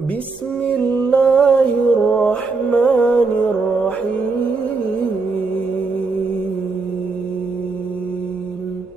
Bismillahirrahmanirrahim.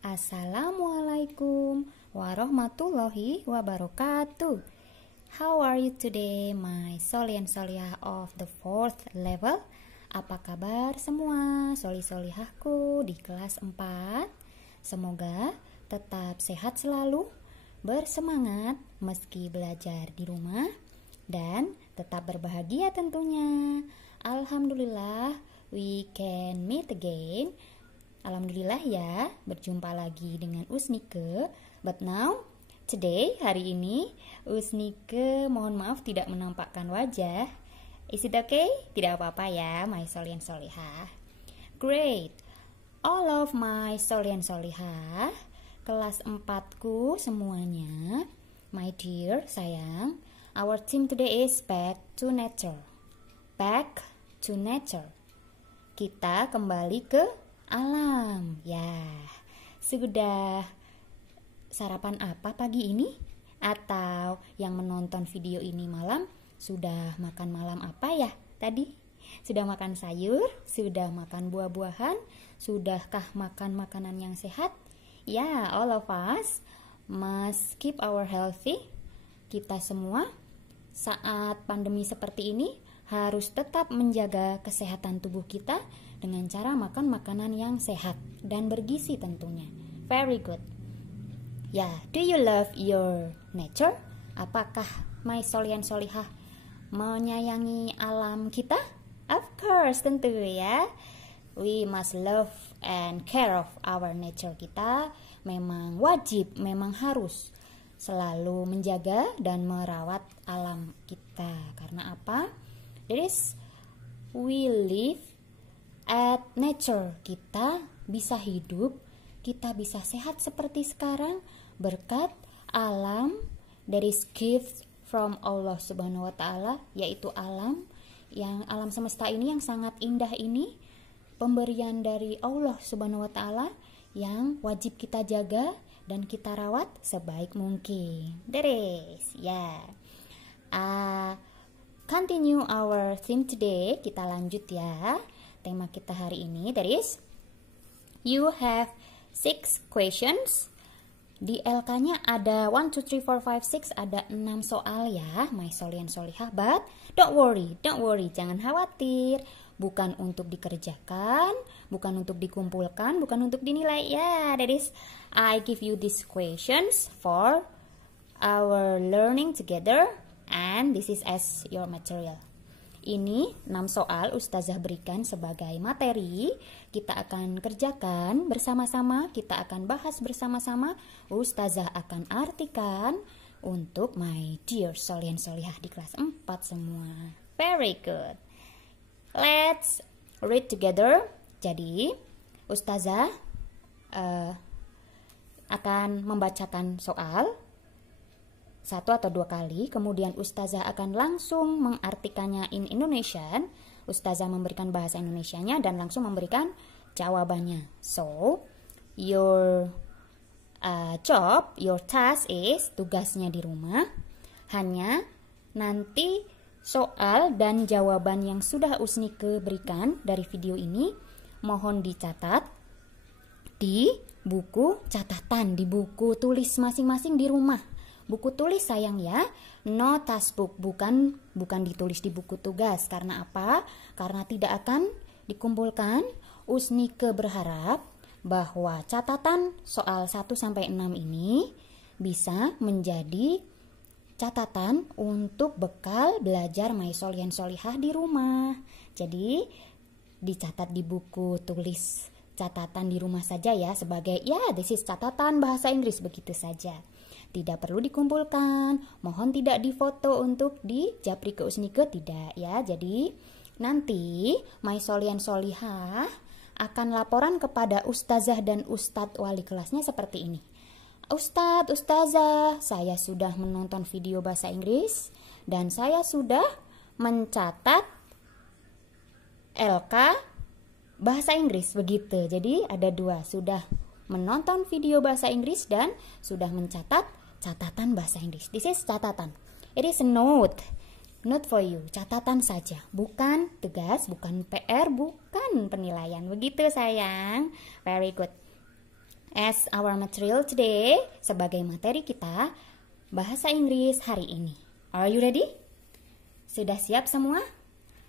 Assalamualaikum warahmatullahi wabarakatuh. How are you today, my Soli and Solihah of the 4th level? Apa kabar semua soli-solihahku di kelas 4? Semoga tetap sehat selalu, bersemangat meski belajar di rumah, dan tetap berbahagia tentunya. Alhamdulillah, we can meet again. Alhamdulillah ya, berjumpa lagi dengan Usnike. But now, today, hari ini, Usnike mohon maaf tidak menampakkan wajah. Is it okay? Tidak apa-apa ya, my Soli and Solihah. Great. All of my Soli and Solihah, kelas 4ku semuanya, my dear, sayang, our theme today is back to nature. Back to nature. Kita kembali ke alam. Ya, sudah sarapan apa pagi ini? Atau yang menonton video ini malam, sudah makan malam apa ya tadi? Sudah makan sayur? Sudah makan buah-buahan? Sudahkah makan makanan yang sehat? Ya, all of us must keep our healthy. Kita semua saat pandemi seperti ini harus tetap menjaga kesehatan tubuh kita dengan cara makan makanan yang sehat dan bergizi tentunya. Very good. Ya, do you love your nature? Apakah my Soli and Solihah menyayangi alam kita? Of course, tentu ya. We must love and care of our nature. Kita memang wajib, memang harus selalu menjaga dan merawat alam kita. Karena apa? That is, we live at nature. Kita bisa hidup, kita bisa sehat seperti sekarang berkat alam. That is gift from Allah Subhanahu wa Ta'ala, yaitu alam semesta ini yang sangat indah ini, pemberian dari Allah Subhanahu wa Ta'ala yang wajib kita jaga dan kita rawat sebaik mungkin. That is, yeah. Continue our theme today. Kita lanjut ya. Tema kita hari ini, that is, you have 6 questions. Di LK-nya ada 1, 2, 3, 4, 5, 6, ada 6 soal ya, my Soli and Solihah. But don't worry, jangan khawatir. Bukan untuk dikerjakan, bukan untuk dikumpulkan, bukan untuk dinilai. Ya, that is, I give you these questions for our learning together, and this is as your material. Ini 6 soal Ustazah berikan sebagai materi. Kita akan kerjakan bersama-sama, kita akan bahas bersama-sama. Ustazah akan artikan untuk my dear Soli and Solihah di kelas 4 semua. Very good. Let's read together. Jadi, Ustazah akan membacakan soal 1 atau 2 kali, kemudian Ustazah akan langsung mengartikannya in Indonesian. Ustazah memberikan bahasa Indonesianya dan langsung memberikan jawabannya. So, your job, your task is, tugasnya di rumah, hanya nanti soal dan jawaban yang sudah Usnike berikan dari video ini, mohon dicatat di buku catatan, di buku tulis masing-masing di rumah. Buku tulis sayang ya, no tasbook, bukan ditulis di buku tugas. Karena apa? Karena tidak akan dikumpulkan. Usnike berharap bahwa catatan soal 1-6 ini bisa menjadi catatan untuk bekal belajar my Soli and Solihah di rumah. Jadi dicatat di buku tulis catatan di rumah saja ya, sebagai ya this is catatan bahasa Inggris, begitu saja. Tidak perlu dikumpulkan, mohon tidak difoto untuk dijapri ke Usnike, tidak ya. Jadi nanti my Soli and Solihah akan laporan kepada Ustazah dan Ustadz wali kelasnya seperti ini. Ustadz, Ustazah, saya sudah menonton video bahasa Inggris dan saya sudah mencatat LK bahasa Inggris, begitu. Jadi ada 2, sudah menonton video bahasa Inggris dan sudah mencatat catatan bahasa Inggris. This is catatan. It is a note. Note for you, catatan saja, bukan tugas, bukan PR, bukan penilaian. Begitu sayang. Very good. As our material today, sebagai materi kita, bahasa Inggris hari ini. Are you ready? Sudah siap semua?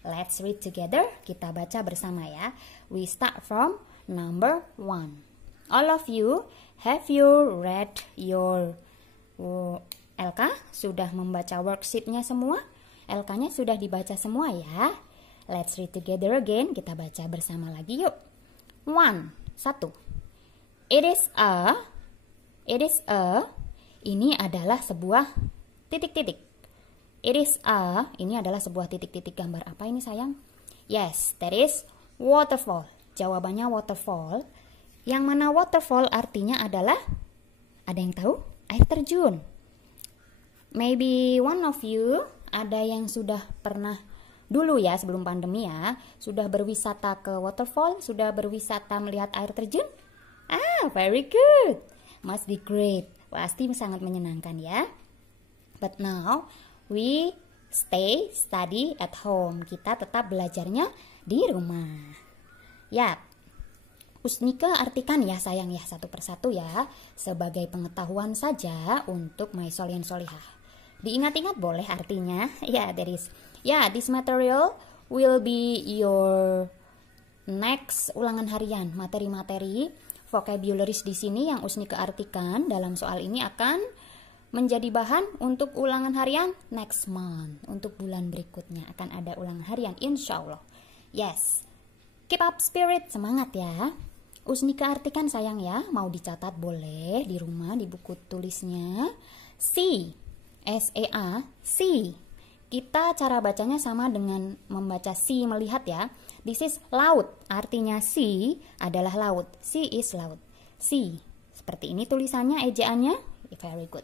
Let's read together. Kita baca bersama ya. We start from number 1. All of you, have you read your LK? Sudah membaca worksheet-nya semua? LK-nya sudah dibaca semua ya. Let's read together again. Kita baca bersama lagi yuk. 1. It is a. Ini adalah sebuah titik-titik. It is a. Ini adalah sebuah titik-titik. Gambar apa ini sayang? Yes, that is waterfall. Jawabannya waterfall. Yang mana waterfall artinya adalah, ada yang tahu? Air terjun. Maybe one of you ada yang sudah pernah dulu ya sebelum pandemi ya, sudah berwisata ke waterfall, sudah berwisata melihat air terjun? Very good. Must be great. Pasti sangat menyenangkan ya. But now we study at home. Kita tetap belajarnya di rumah. Ya. Usnika artikan ya sayang ya satu persatu ya, sebagai pengetahuan saja untuk my Solian Solihah. Diingat-ingat boleh artinya. Ya, this material will be your next ulangan harian. Materi-materi vocabularies di sini yang Usnika artikan dalam soal ini akan menjadi bahan untuk ulangan harian next month. Untuk bulan berikutnya akan ada ulangan harian insya Allah. Yes, keep up spirit, semangat ya. Usnika artikan sayang ya, mau dicatat boleh di rumah di buku tulisnya. S-E-A, see. Kita cara bacanya sama dengan membaca see, melihat ya. This is laut, artinya see adalah laut. See is laut. See, seperti ini tulisannya, ejaannya. Very good.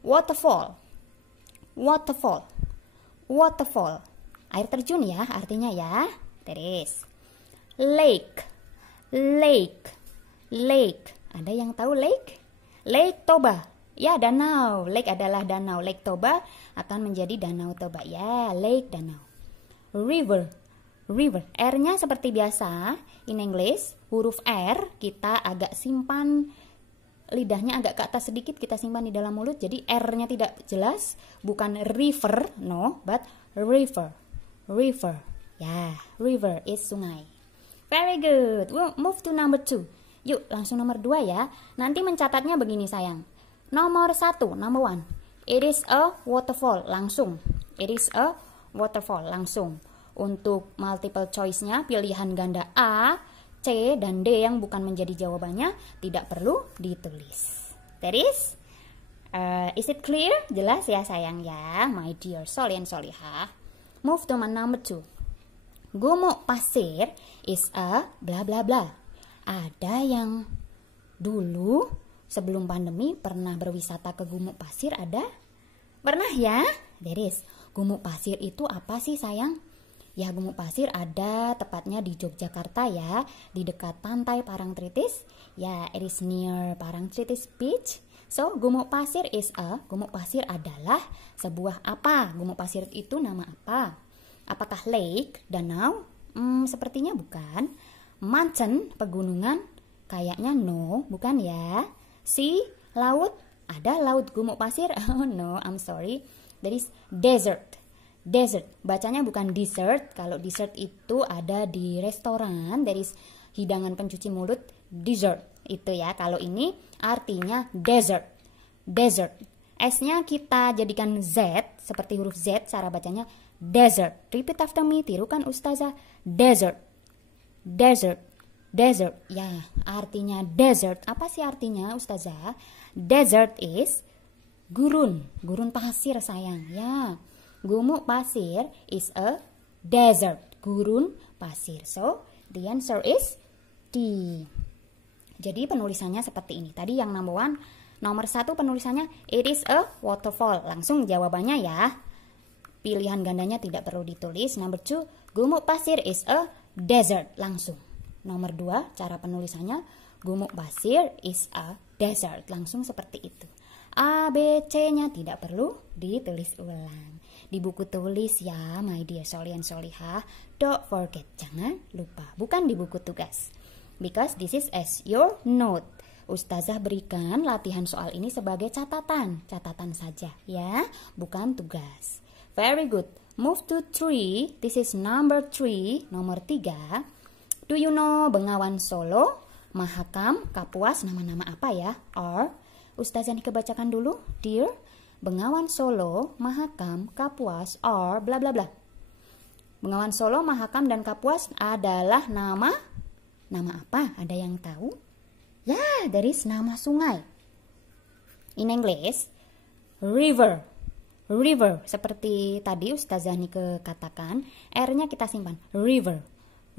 Waterfall. Waterfall. Waterfall. Air terjun ya, artinya ya. There is. Lake. Lake. Lake. Ada yang tahu lake? Lake Toba. Ya, danau. Lake adalah danau. Lake Toba akan menjadi danau Toba. Ya, lake, danau. River. River. R-nya seperti biasa. In English, huruf R kita agak simpan, lidahnya agak ke atas sedikit, kita simpan di dalam mulut. Jadi R-nya tidak jelas. Bukan river, no, but river. River. Ya, river is sungai. Very good. We'll move to number 2. Yuk, langsung nomor 2 ya. Nanti mencatatnya begini sayang. Nomor 1, number 1. It is a waterfall, langsung. It is a waterfall, langsung. Untuk multiple choice-nya, pilihan ganda A, C, dan D yang bukan menjadi jawabannya tidak perlu ditulis. That is it clear? Jelas ya sayang ya, my dear Solian Solihah. Move to number 2. Gumuk pasir is a bla bla bla. Ada yang dulu sebelum pandemi pernah berwisata ke Gumuk Pasir? Ada? Pernah ya? There is. Gumuk Pasir itu apa sih sayang? Ya, Gumuk Pasir ada tepatnya di Yogyakarta ya, di dekat pantai Parangtritis. Ya, it is near Parangtritis Beach. So, Gumuk Pasir Gumuk Pasir adalah sebuah apa? Gumuk Pasir itu nama apa? Apakah lake, danau? Sepertinya bukan. Mountain, pegunungan? Kayaknya no, bukan ya. Sea, laut? Ada laut Gumuk Pasir? Oh no, I'm sorry. That is desert. Desert, bacanya bukan dessert. Kalau dessert itu ada di restoran. That is hidangan pencuci mulut, dessert. Itu ya, kalau ini artinya desert. Desert. S-nya kita jadikan Z, seperti huruf Z, cara bacanya desert. Repeat after me, tirukan Ustazah. Desert. Desert. Desert, ya artinya desert. Apa sih artinya Ustazah? Desert is gurun, gurun pasir sayang. Ya, Gumuk Pasir is a desert, gurun pasir. So, the answer is D. Jadi penulisannya seperti ini. Tadi yang nomor 1 penulisannya it is a waterfall. Langsung jawabannya ya. Pilihan gandanya tidak perlu ditulis. Number 2, Gumuk Pasir is a desert. Langsung. Nomor 2, cara penulisannya Gumuk Pasir is a desert. Langsung seperti itu. A, B, C-nya tidak perlu ditulis ulang. Di buku tulis ya, my dear Solian Solihah. Don't forget, jangan lupa. Bukan di buku tugas. Because this is as your note. Ustazah berikan latihan soal ini sebagai catatan. Catatan saja ya, bukan tugas. Very good. Move to 3. This is number 3. Nomor 3. Do you know Bengawan Solo, Mahakam, Kapuas, nama-nama apa ya? Or Ustazah Nika bacakan dulu, dear. Bengawan Solo, Mahakam, Kapuas, or bla bla bla. Bengawan Solo, Mahakam, dan Kapuas adalah nama apa? Ada yang tahu? Ya, dari nama sungai. In English, river. River, seperti tadi Ustazah Nika katakan, R-nya kita simpan. River,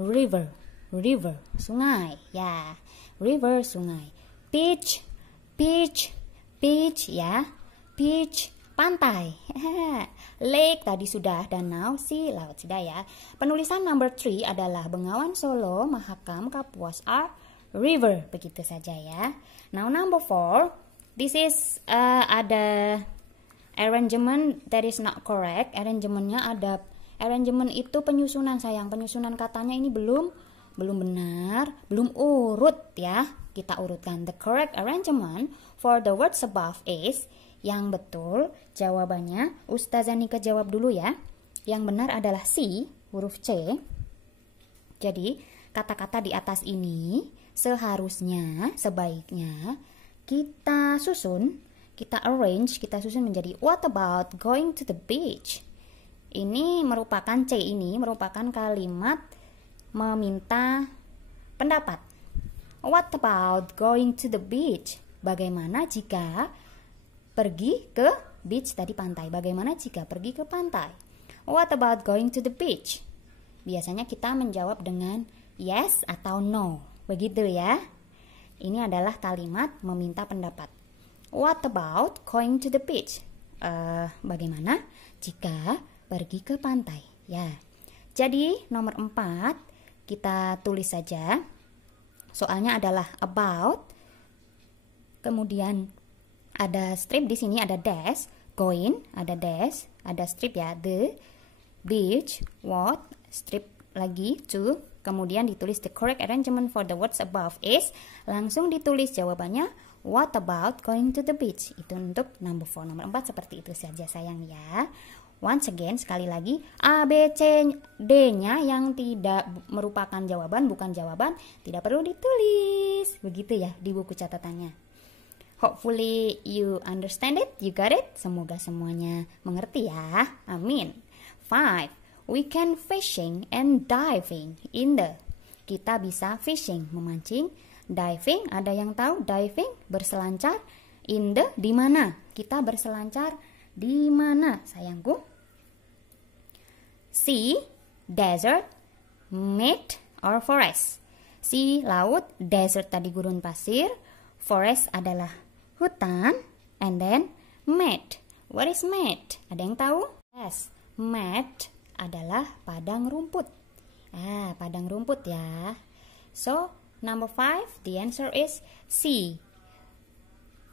river, river, sungai. Ya, river, sungai. Beach, beach, beach ya, beach, pantai. Lake tadi sudah, danau, sea, laut sudah ya. Penulisan number 3 adalah Bengawan Solo, Mahakam, Kapuas, are river. Begitu saja ya. Now number 4, this is ada arrangement that is not correct. Arrangementnya ada, arrangement itu penyusunan sayang. Penyusunan katanya ini belum benar, belum urut ya. Kita urutkan. The correct arrangement for the words above is, yang betul jawabannya Ustazah Nika jawab dulu ya. Yang benar adalah C, huruf C. Jadi kata-kata di atas ini seharusnya, sebaiknya kita susun, kita arrange, kita susun menjadi what about going to the beach. Ini merupakan C, ini merupakan kalimat meminta pendapat. What about going to the beach? Bagaimana jika pergi ke beach tadi, pantai. Bagaimana jika pergi ke pantai? What about going to the beach? Biasanya kita menjawab dengan yes atau no. Begitu ya. Ini adalah kalimat meminta pendapat. What about going to the beach? Bagaimana jika pergi ke pantai? Ya. Jadi nomor 4 kita tulis saja. Soalnya adalah about. Kemudian ada strip di sini, ada dash, going, ada dash, ada strip ya, the beach, what, strip lagi, to. Kemudian ditulis the correct arrangement for the words above is, langsung ditulis jawabannya what about going to the beach. Itu untuk number 4. Nomor 4 seperti itu saja sayang ya. Once again, sekali lagi, A, B, C, D-nya yang tidak merupakan jawaban, bukan jawaban, tidak perlu ditulis. Begitu ya di buku catatannya. Hopefully you understand it, you got it. Semoga semuanya mengerti ya. Amin. 5. We can fishing and diving in the. Kita bisa fishing, memancing. Diving, ada yang tahu diving? Berselancar. In the, di mana? Kita berselancar di mana sayangku? Sea, desert, mead, or forest. Sea, laut, desert tadi gurun pasir, forest adalah hutan, and then mead. What is mead? Ada yang tahu? Yes, mead adalah padang rumput. Padang rumput ya. So, number 5, the answer is C.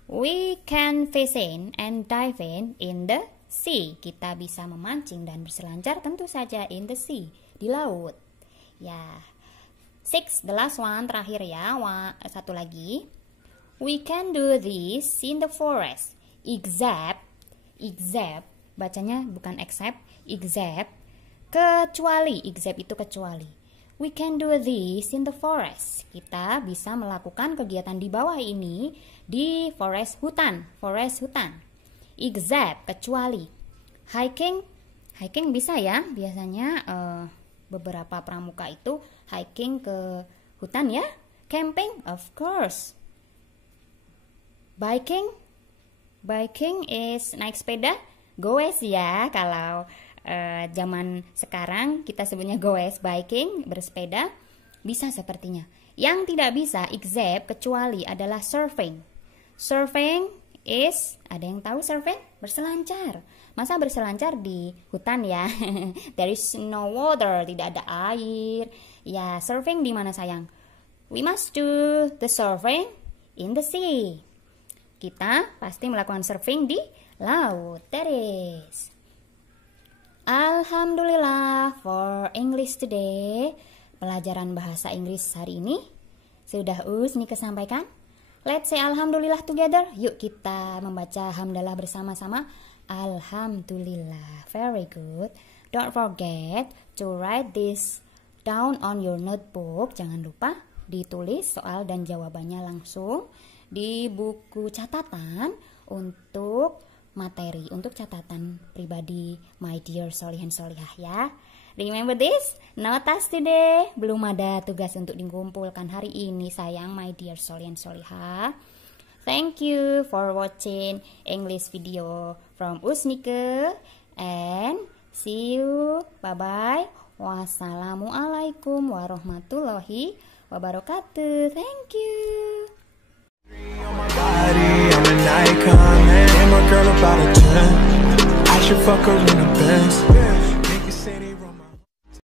We can fishing and diving in the sea. Kita bisa memancing dan berselancar tentu saja in the sea, di laut. Ya. 6, the last one, terakhir ya. Satu lagi. We can do this in the forest. Except, bacanya bukan except, except, kecuali, except itu kecuali. We can do this in the forest. Kita bisa melakukan kegiatan di bawah ini di forest hutan. Except, kecuali. Hiking bisa ya. Biasanya beberapa pramuka itu hiking ke hutan ya. Camping, of course. Biking is naik sepeda. Goes ya, kalau zaman sekarang kita sebutnya goes, biking, bersepeda, bisa sepertinya. Yang tidak bisa, except, kecuali adalah surfing. Surfing is, ada yang tahu surfing? Berselancar. Masa berselancar di hutan ya? There is no water, tidak ada air. Ya, surfing di mana sayang? We must do the surfing in the sea. Kita pasti melakukan surfing di laut. Teres. Alhamdulillah for English today. Pelajaran bahasa Inggris hari ini sudah Nike sampaikan. Let's say alhamdulillah together. Yuk kita membaca hamdalah bersama-sama. Alhamdulillah. Very good. Don't forget to write this down on your notebook. Jangan lupa ditulis soal dan jawabannya langsung di buku catatan untuk materi, untuk catatan pribadi my dear Solihin Solihah ya. Remember this? No task today. Belum ada tugas untuk dikumpulkan hari ini sayang my dear Solihin Solihah. Thank you for watching English video from Nike and see you. Bye bye. Wassalamualaikum warahmatullahi wabarakatuh. Thank you. I'm an icon, man. I'm a girl about a 10. I should fuck her in the Benz.